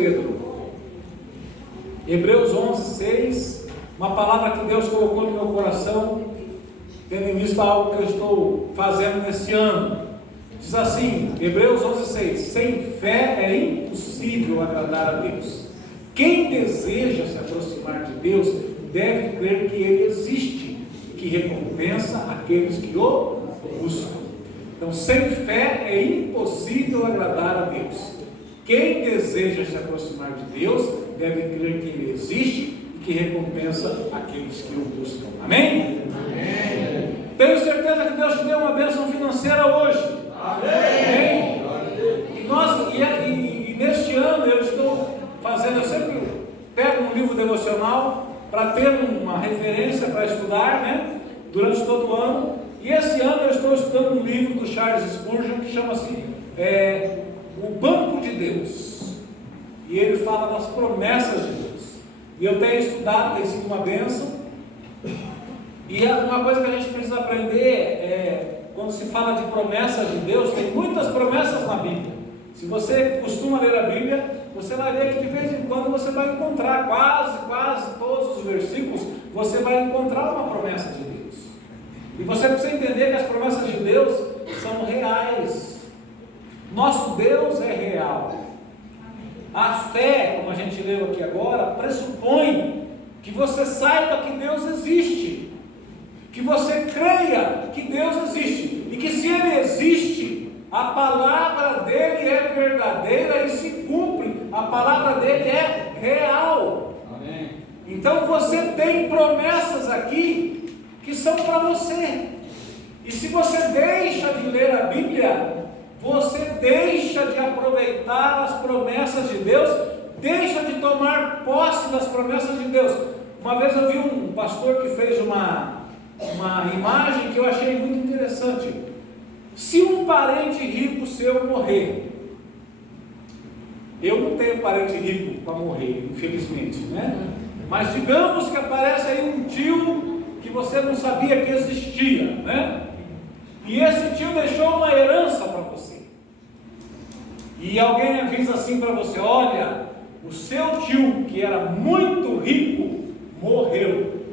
Pedro. Hebreus 11:6, uma palavra que Deus colocou no meu coração, tendo em vista algo que eu estou fazendo nesse ano. Diz assim, Hebreus 11:6: sem fé é impossível agradar a Deus. Quem deseja se aproximar de Deus deve crer que Ele existe e que recompensa aqueles que o buscam. Então, sem fé é impossível agradar a Deus. Quem deseja se aproximar de Deus deve crer que Ele existe e que recompensa aqueles que o buscam. Amém? Amém. Tenho certeza que Deus te deu uma bênção financeira hoje. Amém. E neste ano eu estou fazendo, eu sempre pego um livro devocional para ter uma referência para estudar, né? Durante todo o ano. E esse ano eu estou estudando um livro do Charles Spurgeon que chama-se O Banco de Deus. E ele fala das promessas de Deus. E eu tenho estudado, tem sido uma bênção. E uma coisa que a gente precisa aprender quando se fala de promessas de Deus, tem muitas promessas na Bíblia. Se você costuma ler a Bíblia, você vai ver que de vez em quando você vai encontrar, quase todos os versículos, você vai encontrar uma promessa de Deus. E você precisa entender que as promessas de Deus são reais. Nosso Deus é real. A fé, como a gente leu aqui agora, pressupõe que você saiba que Deus existe, que você creia que Deus existe, e que se Ele existe, a palavra dele é verdadeira e se cumpre, a palavra dele é real. Amém. Então você tem promessas aqui que são para você, e se você deixa de ler a Bíblia, você deixa de aproveitar as promessas de Deus, deixa de tomar posse das promessas de Deus. Uma vez eu vi um pastor que fez uma imagem que eu achei muito interessante. Se um parente rico seu morrer, eu não tenho parente rico para morrer, infelizmente, né? Mas digamos que aparece aí um tio que você não sabia que existia, né? E esse tio deixou uma herança para você. E alguém avisa assim para você: olha, o seu tio, que era muito rico, morreu.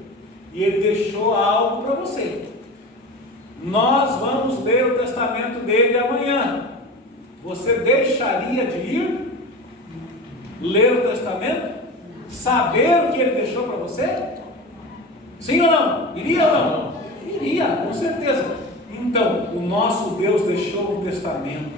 E ele deixou algo para você. Nós vamos ler o testamento dele amanhã. Você deixaria de ir ler o testamento? Saber o que ele deixou para você? Sim ou não? Iria ou não? Iria, com certeza. Então, o nosso Deus deixou um testamento.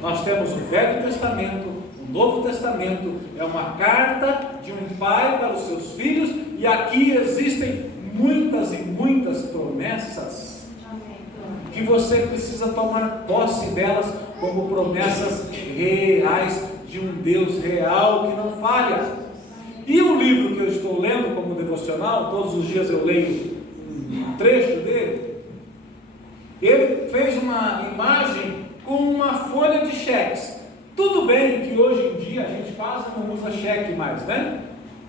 Nós temos o Velho Testamento, o Novo Testamento. É uma carta de um pai para os seus filhos. E aqui existem muitas e muitas promessas que você precisa tomar posse delas como promessas reais de um Deus real que não falha. E o livro que eu estou lendo como devocional, todos os dias eu leio um trecho dele. Ele fez uma imagem com uma folha de cheques. Tudo bem que hoje em dia a gente quase não usa cheque mais, né?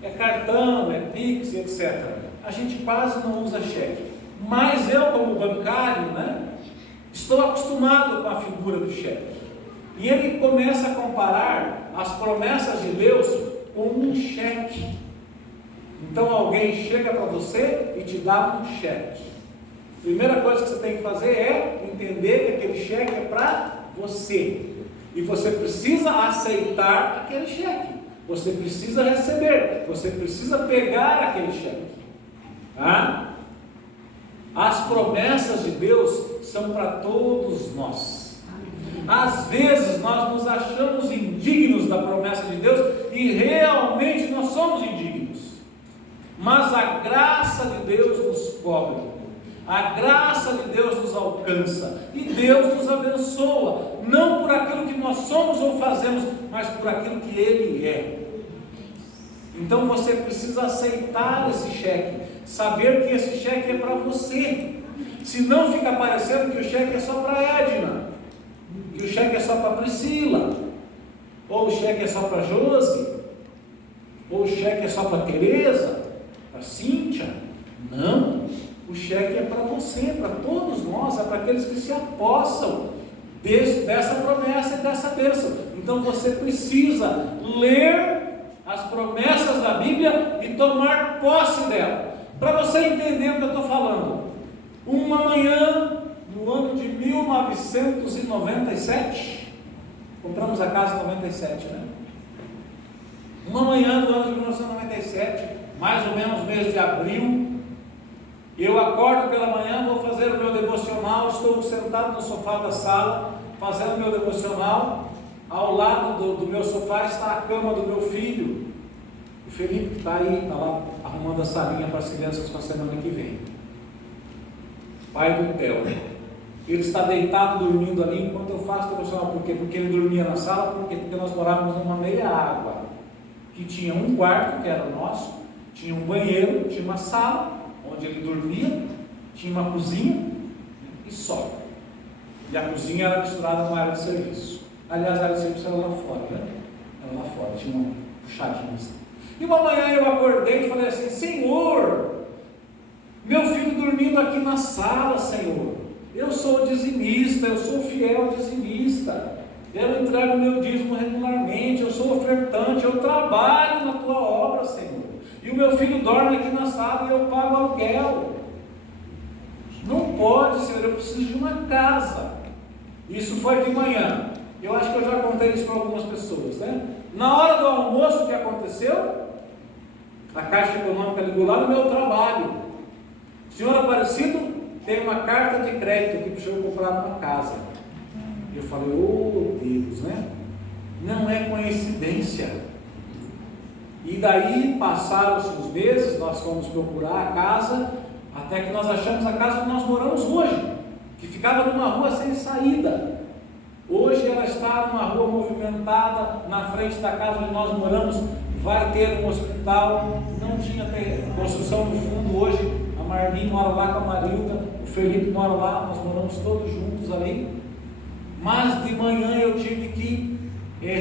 É cartão, é Pix, etc. A gente quase não usa cheque. Mas eu, como bancário, né, estou acostumado com a figura do cheque. E ele começa a comparar as promessas de Deus com um cheque. Então alguém chega para você e te dá um cheque. Primeira coisa que você tem que fazer é entender que aquele cheque é para você. E você precisa aceitar aquele cheque. Você precisa receber. Você precisa pegar aquele cheque. Tá? As promessas de Deus são para todos nós. Às vezes nós nos achamos indignos da promessa de Deus e realmente nós somos indignos. Mas a graça de Deus nos cobre. A graça de Deus nos alcança e Deus nos abençoa, não por aquilo que nós somos ou fazemos, mas por aquilo que Ele é. Então você precisa aceitar esse cheque, saber que esse cheque é para você. Senão fica parecendo que o cheque é só para Edna, que o cheque é só para Priscila, ou o cheque é só para Josi, ou o cheque é só para Tereza, para Cíntia. Não. O cheque é para você, para todos nós, é para aqueles que se apossam dessa promessa e dessa bênção. Então você precisa ler as promessas da Bíblia e tomar posse dela. Para você entender o que eu estou falando, uma manhã no ano de 1997, compramos a casa em 97, né? Uma manhã do ano de 1997, mais ou menos mês de abril, eu acordo pela manhã, vou fazer o meu devocional, estou sentado no sofá da sala, fazendo o meu devocional. Ao lado do meu sofá está a cama do meu filho, o Felipe, que está aí, está lá arrumando a salinha para as crianças para a semana que vem. Pai do Theo. Ele está deitado, dormindo ali, enquanto eu faço o devocional. Por quê? Porque ele dormia na sala. Por quê? Porque nós morávamos numa meia água, que tinha um quarto, que era o nosso, tinha um banheiro, tinha uma sala, onde ele dormia, tinha uma cozinha e só. E a cozinha era misturada com a área de serviço. Aliás, a área de serviço era lá fora, né? Era lá fora, tinha uma puxadinha assim. E uma manhã eu acordei e falei assim: Senhor, meu filho dormindo aqui na sala, Senhor, eu sou dizimista, eu sou fiel dizimista, eu entrego meu dízimo regularmente, eu sou ofertante, eu trabalho na tua obra, Senhor, e o meu filho dorme aqui na sala e eu pago aluguel. Não pode, Senhor, eu preciso de uma casa. Isso foi de manhã. Eu acho que eu já contei isso para algumas pessoas, né? Na hora do almoço, o que aconteceu? A Caixa Econômica ligou lá no meu trabalho: Senhor Aparecido, tem uma carta de crédito aqui para o senhor comprar uma casa. Eu falei: oh Deus, né? Não é coincidência. E daí passaram-se os meses, nós fomos procurar a casa, até que nós achamos a casa que nós moramos hoje, que ficava numa rua sem saída. Hoje ela está numa rua movimentada, na frente da casa onde nós moramos vai ter um hospital, não tinha construção no fundo. Hoje a Marli mora lá com a Marilda, o Felipe mora lá, nós moramos todos juntos ali. Mas de manhã eu tive que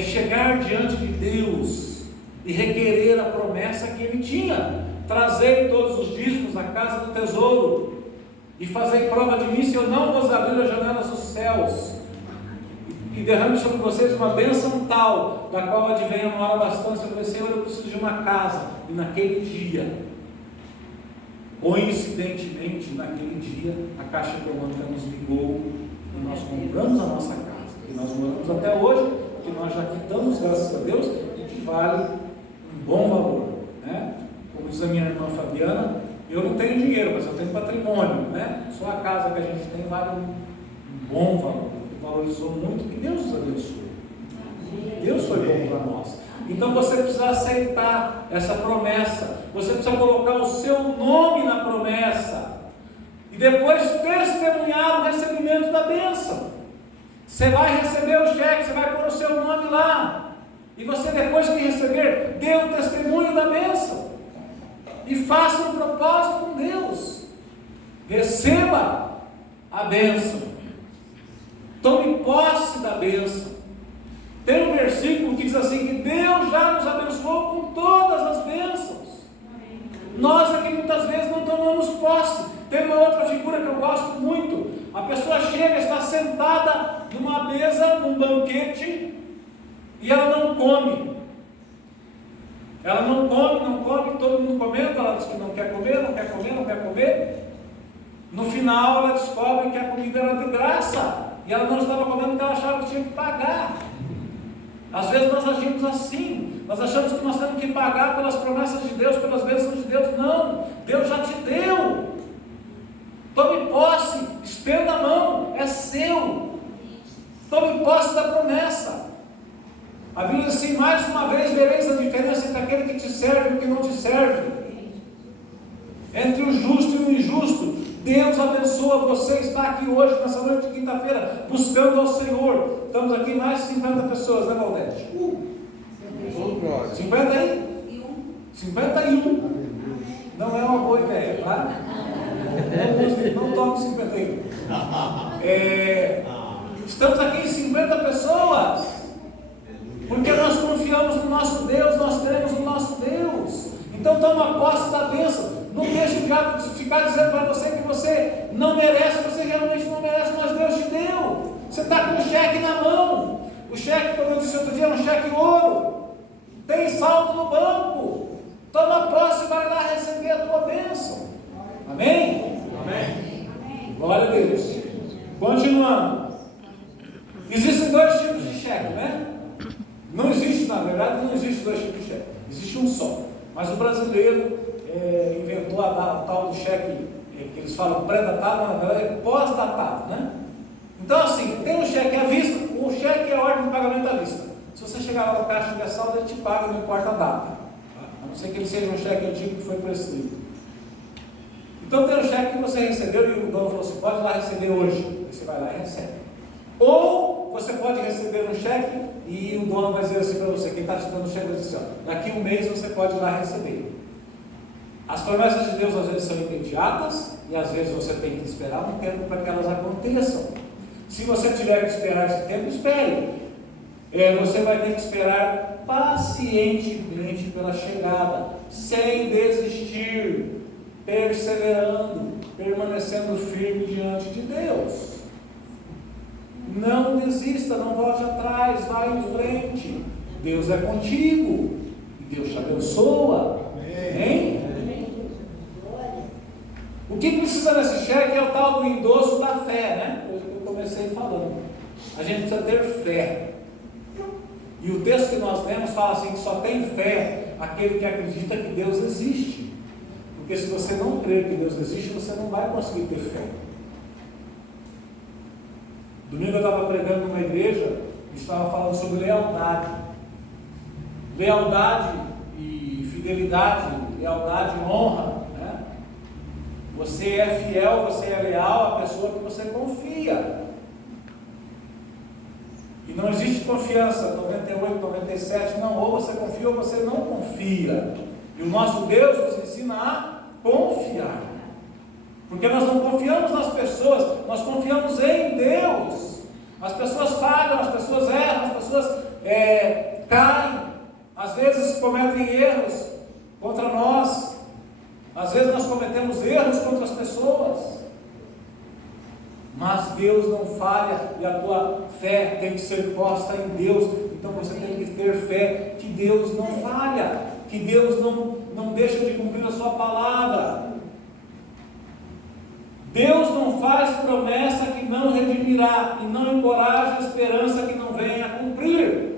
chegar diante de Deus e requerer a promessa que Ele tinha: trazei todos os dízimos à casa do tesouro e fazei prova de mim, se eu não vos abrir as janelas dos céus e derrame sobre vocês uma bênção tal, da qual advenha uma hora bastante. Eu falei: Senhor, eu preciso de uma casa. E naquele dia, coincidentemente, naquele dia, a Caixa Econômica nos ligou e nós compramos a nossa casa, que nós moramos até hoje, que nós já quitamos, graças a Deus, e que vale um bom valor, né? Como diz a minha irmã Fabiana, eu não tenho dinheiro, mas eu tenho patrimônio, né? Só a casa que a gente tem vale um bom valor. Valorizou muito, que Deus nos abençoe. Deus foi bom para nós. Então você precisa aceitar essa promessa, você precisa colocar o seu nome na promessa e depois testemunhar o recebimento da bênção. Você vai receber o cheque, você vai pôr o seu nome lá, e você, depois que receber, dê o testemunho da bênção e faça um propósito com Deus. Receba a bênção, tome posse da bênção. Tem um versículo que diz assim, que Deus já nos abençoou com todas as bênçãos. Nós aqui muitas vezes não tomamos posse. Tem uma outra figura que eu gosto muito: a pessoa chega, está sentada numa mesa, num banquete, e ela não come. Ela não come, todo mundo comendo, ela diz que não quer comer. No final ela descobre que a comida era de graça, e ela não estava comendo porque ela achava que tinha que pagar. Às vezes nós agimos assim, nós achamos que nós temos que pagar pelas promessas de Deus, pelas bênçãos de Deus. Não, Deus já te deu. Tome posse, estenda a mão, é seu. Tome posse da promessa. A Bíblia diz assim: mais uma vez vereis a diferença entre aquele que te serve e o que não te serve, entre o justo e o injusto. Deus abençoa você, está aqui hoje, nessa noite de quinta-feira, buscando ao Senhor. Estamos aqui mais de 50 pessoas, né, Valdete? 50 aí? 51. Não é uma boa ideia, tá? Não tome 51. Estamos aqui em 50 pessoas, porque nós confiamos no nosso Deus, nós cremos no nosso Deus. Então toma posse da bênção. Não deixe o diabo ficar dizendo para você que você não merece. Você realmente não merece, mas Deus te deu. Você está com o cheque na mão. O cheque, como eu disse outro dia, é um cheque ouro. Tem saldo no banco. Toma posse e vai lá receber a tua bênção. Amém? Amém. Glória a Deus. Continuando. Existem dois tipos de cheque, né? Não existe, na verdade, não existe dois tipos de cheque. Existe um só. Mas o brasileiro inventou o tal do cheque, que eles falam pré-datado, mas na verdade é pós-datado, né? Então assim, tem um cheque à vista, o cheque é a ordem de pagamento à vista. Se você chegar lá no caixa e tiver saldo, ele te paga, não importa a data. A não ser que ele seja um cheque antigo que foi prescrito. Então tem um cheque que você recebeu e o dono falou assim, pode ir lá receber hoje. Aí você vai lá e recebe. Ou você pode receber um cheque e o dono vai dizer assim para você, quem está te dando o cheque vai dizer assim, ó, daqui um mês você pode ir lá receber. As promessas de Deus às vezes são imediatas e às vezes você tem que esperar um tempo para que elas aconteçam. Se você tiver que esperar esse tempo, espere. Você vai ter que esperar pacientemente pela chegada, sem desistir, perseverando, permanecendo firme diante de Deus. Não desista, não volte atrás, vai em frente. Deus é contigo e Deus te abençoa. Amém? O que precisa nesse cheque é o tal do endosso da fé, né? Eu comecei falando. A gente precisa ter fé. E o texto que nós lemos fala assim, que só tem fé aquele que acredita que Deus existe. Porque se você não crer que Deus existe, você não vai conseguir ter fé. Domingo eu estava pregando numa igreja e estava falando sobre lealdade. Lealdade e fidelidade, lealdade e honra. Né? Você é fiel, você é leal à pessoa que você confia. E não existe confiança 98, 97, não, ou você confia ou você não confia. E o nosso Deus nos ensina a confiar. Porque nós não confiamos nas pessoas, nós confiamos em Deus. As pessoas falham, as pessoas erram, as pessoas caem, às vezes cometem erros contra nós, às vezes nós cometemos erros contra as pessoas. Mas Deus não falha e a tua fé tem que ser posta em Deus. Então você tem que ter fé que Deus não falha, que Deus não deixa de cumprir a sua palavra. Deus não faz promessa que não redimirá e não encoraja a esperança que não venha a cumprir.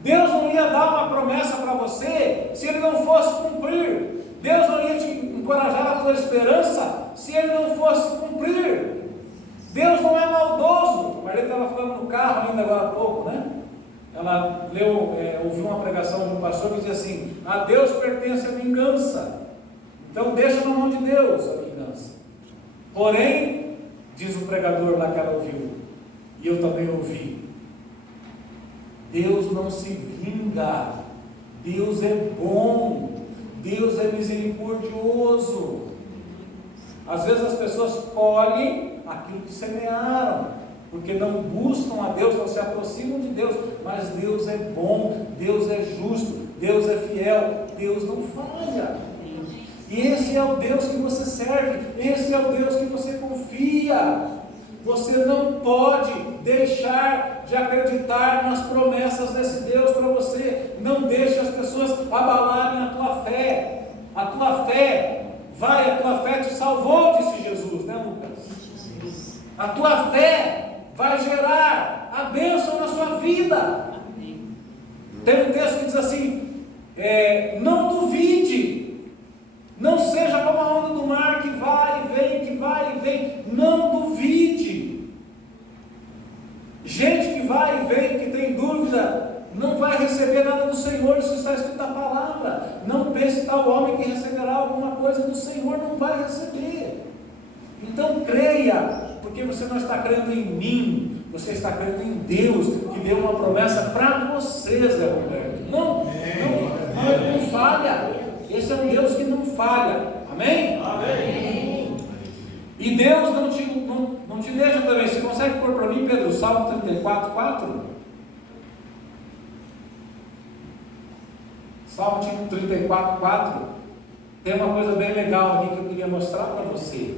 Deus não ia dar uma promessa para você se Ele não fosse cumprir. Deus não ia te encorajar a tua esperança se Ele não fosse cumprir. Deus não é maldoso. A Maria estava falando no carro ainda agora há pouco, né? Ela ouviu uma pregação de um pastor que dizia assim, a Deus pertence a vingança. Então deixa na mão de Deus a vingança. Porém, diz o pregador lá que ela ouviu, e eu também ouvi, Deus não se vinga, Deus é bom, Deus é misericordioso. Às vezes as pessoas colhem aquilo que semearam, porque não buscam a Deus, não se aproximam de Deus, mas Deus é bom, Deus é justo, Deus é fiel, Deus não falha. E esse é o Deus que você serve, esse é o Deus que você confia. Você não pode deixar de acreditar nas promessas desse Deus para você. Não deixe as pessoas abalarem a tua fé. A tua fé te salvou, disse Jesus, né, Lucas? A tua fé vai gerar a bênção na sua vida. Tem um texto que diz assim, não duvide. Não seja como a onda do mar que vai e vem, que vai e vem. Não duvide. Gente que vai e vem, que tem dúvida, não vai receber nada do Senhor. Isso está escrito na palavra. Não pense tal homem que receberá alguma coisa do Senhor, não vai receber. Então creia, porque você não está crendo em mim, você está crendo em Deus, que deu uma promessa para você, Zé Roberto. Não falha. Esse é um Deus que não falha. Amém? Amém. E Deus não te deixa também. Você consegue pôr para mim, Pedro, Salmo 34:4? Salmo 34:4. Tem uma coisa bem legal aqui que eu queria mostrar para você.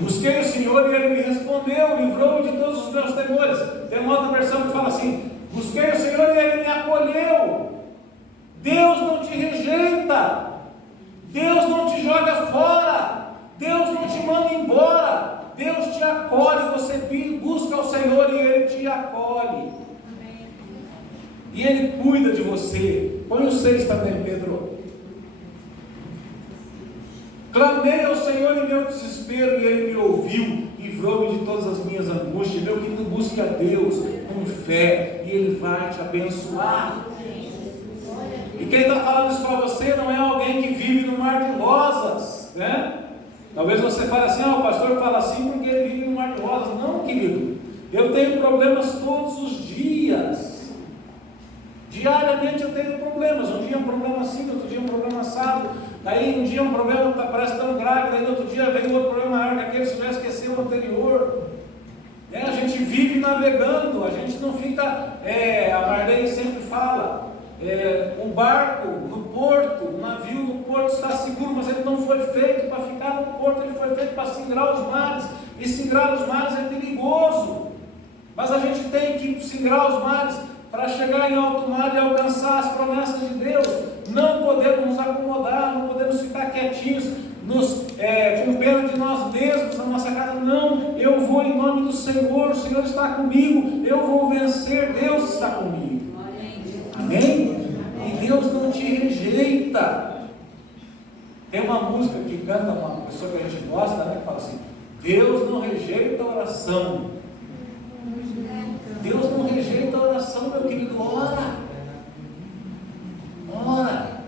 Busquei o Senhor e Ele me respondeu, livrou-me de todos os meus temores. Tem uma outra versão que fala assim: busquei o Senhor e Ele me acolheu. Deus não te rejeita, Deus não te joga fora, Deus não te manda embora, Deus te acolhe. Você busca o Senhor e Ele te acolhe, e Ele cuida de você. Põe o 6 também, Pedro. Clamei ao Senhor em meu desespero e Ele me ouviu, livrou-me de todas as minhas angústias. Meu querido, busque a Deus com fé e Ele vai te abençoar. E quem está falando isso para você não é alguém que vive no mar de rosas, né? Talvez você fale assim: o pastor fala assim porque ele vive no mar de rosas. Não, querido, eu tenho problemas todos os dias. Diariamente eu tenho problemas. Um dia um problema assim, outro dia um problema assado. Daí um dia um problema parece tão grave, daí no outro dia vem outro problema maior que aquele, você já esqueceu o anterior. A gente vive navegando, a gente não fica, a Marlene sempre fala, o barco no porto, o navio no porto está seguro, mas ele não foi feito para ficar no porto, ele foi feito para singrar os mares, e singrar os mares é perigoso, mas a gente tem que singrar os mares para chegar em alto mar e alcançar as promessas de Deus. Não podemos nos acomodar, não podemos ficar quietinhos, com pena de nós mesmos, na nossa casa. Não, eu vou em nome do Senhor, o Senhor está comigo, eu vou vencer, Deus está comigo. Amém? E Deus não te rejeita. Tem uma música que canta uma pessoa que a gente gosta, né, que fala assim: Deus não rejeita a oração. Deus não rejeita a oração, meu querido. Ora,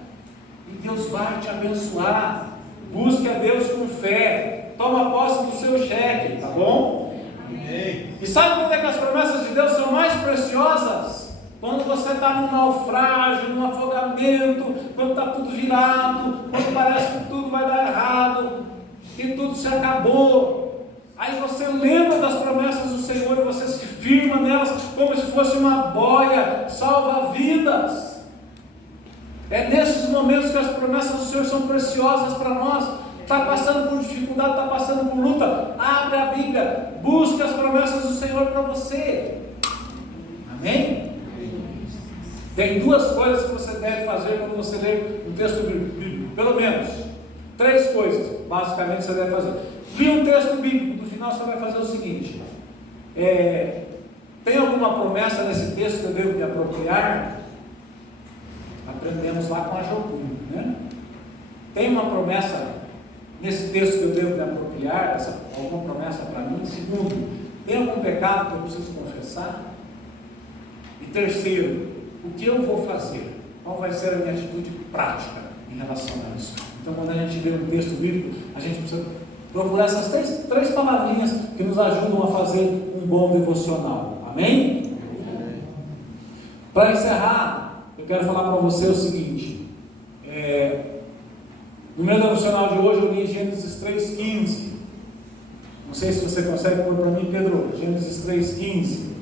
e Deus vai te abençoar. Busque a Deus com fé, toma posse do seu cheque, tá bom? Amém. E sabe quando é que as promessas de Deus são mais preciosas? Quando você está num naufrágio, num afogamento, quando está tudo virado, quando parece que tudo vai dar errado, que tudo se acabou. Aí você lembra das promessas do Senhor e você se firma nelas como se fosse uma boia salva-vidas. É nesses momentos que as promessas do Senhor são preciosas para nós. Está passando por dificuldade, está passando por luta, abre a Bíblia, busca as promessas do Senhor para você. Amém? Tem duas coisas que você deve fazer quando você lê um texto bíblico, pelo menos 3 coisas, basicamente você deve fazer. Li um texto bíblico, no final você vai fazer o seguinte: tem alguma promessa nesse texto que eu devo me apropriar? Aprendemos lá com a Jocum, né? Tem uma promessa nesse texto que eu devo me apropriar? Alguma promessa para mim? Segundo, tem algum pecado que eu preciso confessar? E terceiro, o que eu vou fazer? Qual vai ser a minha atitude prática em relação a isso? Então, quando a gente lê um texto bíblico, a gente precisa procurar essas três palavrinhas que nos ajudam a fazer um bom devocional. Amém? Para encerrar, eu quero falar para você o seguinte: no meu devocional de hoje eu li Gênesis 3,15. Não sei se você consegue pôr para mim, Pedro. Gênesis 3,15.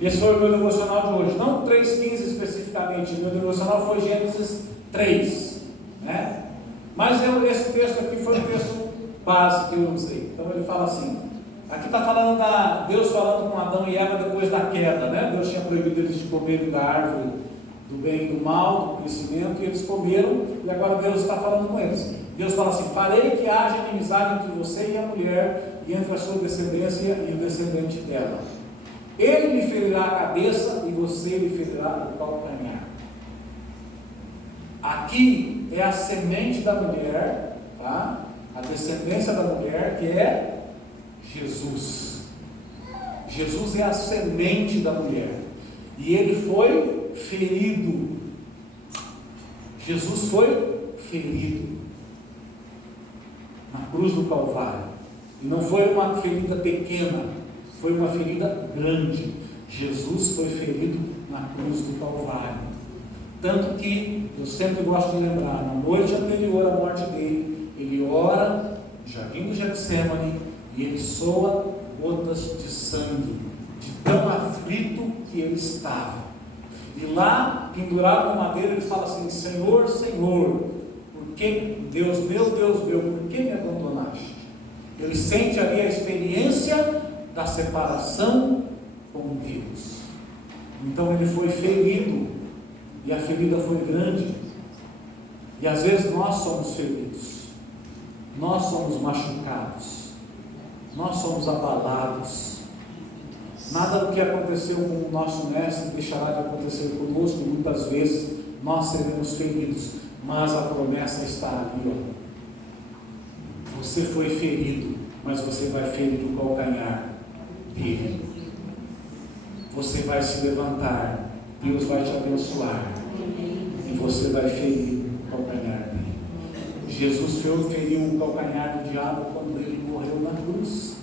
Esse foi o meu devocional de hoje. Não 3,15 especificamente. O meu devocional foi Gênesis 3, né? Mas esse texto aqui foi o texto base que eu usei. Então ele fala assim: aqui está falando Deus falando com Adão e Eva depois da queda, né? Deus tinha proibido eles de comerem da árvore do bem e do mal, do conhecimento, e eles comeram, e agora Deus está falando com eles. Deus fala assim: farei que haja inimizade entre você e a mulher, e entre a sua descendência e o descendente dela. Ele lhe ferirá a cabeça, e você lhe ferirá o calcanhar. Aqui é a semente da mulher, tá? A descendência da mulher, que é Jesus. Jesus é a semente da mulher, e ele foi ferido. Jesus foi ferido na cruz do Calvário, e não foi uma ferida pequena, foi uma ferida grande. Jesus foi ferido na cruz do Calvário, tanto que eu sempre gosto de lembrar, na noite anterior à morte dele, ele ora no jardim do Getsemane, e ele soa gotas de sangue, de tão aflito que ele estava. E lá, pendurado na madeira, ele fala assim: Senhor, Senhor, por que, Deus meu, por que me abandonaste? Ele sente ali a experiência da separação com Deus. Então ele foi ferido, e a ferida foi grande. E às vezes nós somos feridos, nós somos machucados, nós somos abalados. Nada do que aconteceu com o nosso mestre deixará de acontecer conosco. Muitas vezes nós seremos feridos, mas a promessa está ali, ó. Você foi ferido, mas você vai ferir o calcanhar dele. Você vai se levantar, Deus vai te abençoar, e você vai ferir o calcanhar dele. Jesus feriu o calcanhar do diabo quando ele morreu na cruz,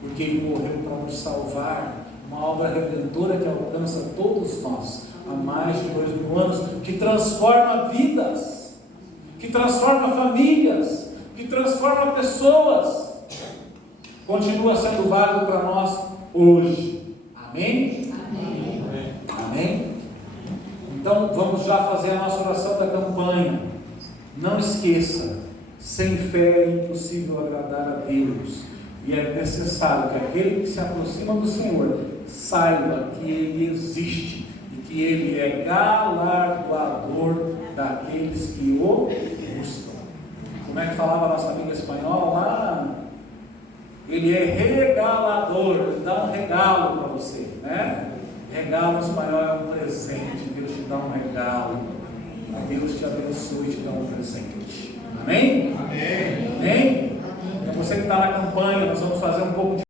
porque ele morreu para nos salvar. Uma obra redentora que alcança todos nós há mais de 2000 anos, que transforma vidas, que transforma famílias, que transforma pessoas. Continua sendo válido para nós hoje. Amém? Amém. Amém? Então vamos já fazer a nossa oração da campanha. Não esqueça, sem fé é impossível agradar a Deus. E é necessário que aquele que se aproxima do Senhor saiba que Ele existe e que Ele é galardoador daqueles que o buscam. Como é que falava a nossa amiga espanhola lá? Ele é regalador, Ele dá um regalo para você, né? Regalo em espanhol é um presente. Deus te dá um regalo. Deus te abençoe e te dá um presente. Amém? Amém. Amém? Então você que está na campanha, nós vamos fazer um pouco de